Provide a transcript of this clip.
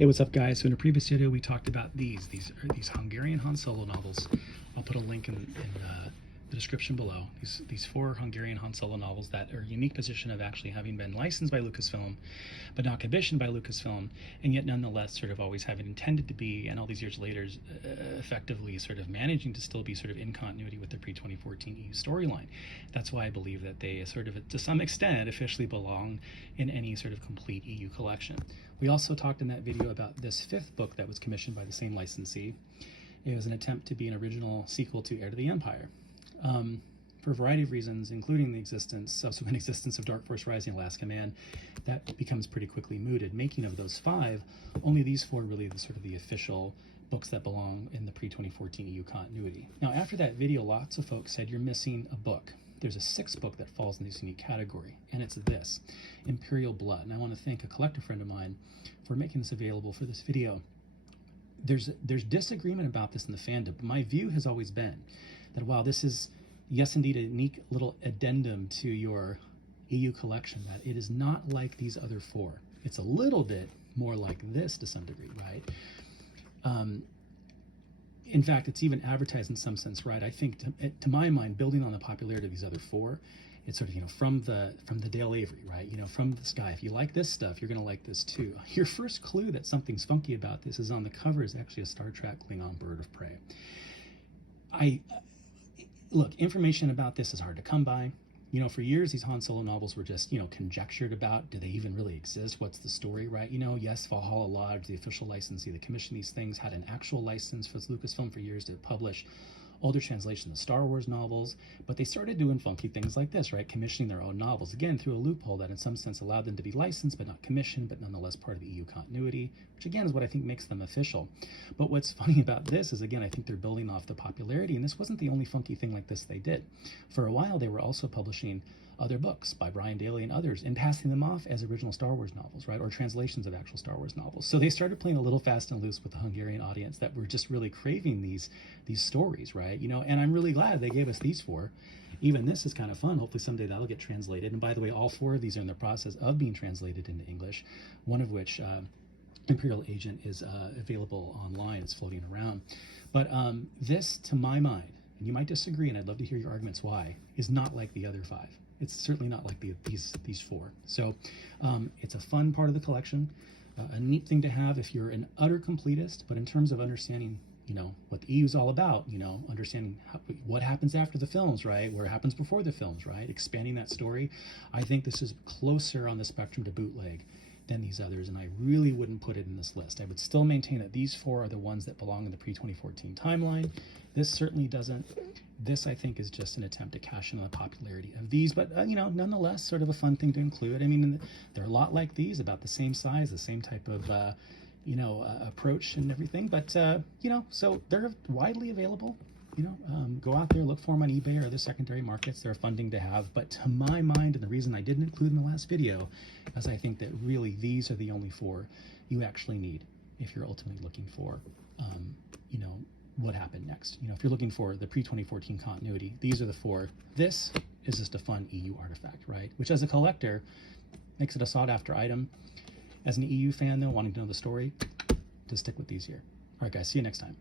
Hey, what's up, guys? So in a previous video, we talked about these Hungarian Han Solo novels. I'll put a link in the description below. These four Hungarian Han Solo novels that are a unique position of actually having been licensed by Lucasfilm, but not commissioned by Lucasfilm, and yet nonetheless sort of always having intended to be, and all these years later, effectively sort of managing to still be sort of in continuity with the pre-2014 EU storyline. That's why I believe that they sort of, to some extent, officially belong in any sort of complete EU collection. We also talked in that video about this fifth book that was commissioned by the same licensee. It was an attempt to be an original sequel to Heir to the Empire. For a variety of reasons, including the subsequent existence of Dark Force Rising: Last Command, that becomes pretty quickly mooted, making of those five, only these four really the official books that belong in the pre-2014 EU continuity. Now, after that video, lots of folks said you're missing a book. There's a sixth book that falls in this unique category, and it's this, Imperial Blood. And I want to thank a collector friend of mine for making this available for this video. There's disagreement about this in the fandom, but my view has always been that while this is, yes, indeed, a unique little addendum to your EU collection, that it is not like these other four. It's a little bit more like this to some degree, right? In fact, it's even advertised in some sense, right? I think, to my mind, building on the popularity of these other four, it's sort of, from the Dale Avery, right? From the sky. If you like this stuff, you're going to like this too. Your first clue that something's funky about this is on the cover is actually a Star Trek Klingon bird of prey. Look, information about this is hard to come by. For years, these Han Solo novels were just, conjectured about. Do they even really exist? What's the story, right? Yes, Valhalla Lodge, the official licensee that commissioned these things, had an actual license for Lucasfilm for years to publish older translations of Star Wars novels, but they started doing funky things like this, right? Commissioning their own novels, again, through a loophole that in some sense allowed them to be licensed, but not commissioned, but nonetheless part of the EU continuity, which again is what I think makes them official. But what's funny about this is, again, I think they're building off the popularity, and this wasn't the only funky thing like this they did. For a while, they were also publishing other books by Brian Daley and others and passing them off as original Star Wars novels, right? Or translations of actual Star Wars novels. So they started playing a little fast and loose with the Hungarian audience that were just really craving these stories, right? And I'm really glad they gave us these four. Even this is kind of fun. Hopefully someday that'll get translated. And by the way, all four of these are in the process of being translated into English, one of which Imperial Agent is available online. It's floating around. But this, to my mind, and you might disagree, and I'd love to hear your arguments why, is not like the other five. It's certainly not like these four. So it's a fun part of the collection, a neat thing to have if you're an utter completist, but in terms of understanding, what the EU is all about, understanding what happens after the films, right? Where it happens before the films, right? Expanding that story. I think this is closer on the spectrum to bootleg than these others, and I really wouldn't put it in this list. I would still maintain that these four are the ones that belong in the pre-2014 timeline. This certainly doesn't. This, I think, is just an attempt to cash in on the popularity of these, but nonetheless, sort of a fun thing to include. I mean, they're a lot like these, about the same size, the same type of approach and everything, but so they're widely available. Go out there, look for them on eBay or other secondary markets. They're a fun thing to have, but to my mind, and the reason I didn't include in the last video, is I think that really these are the only four you actually need if you're ultimately looking for, what happened next. If you're looking for the pre-2014 continuity, these are the four. This is just a fun EU artifact, right? Which, as a collector, makes it a sought-after item. As an EU fan, though, wanting to know the story, just stick with these here. All right, guys, see you next time.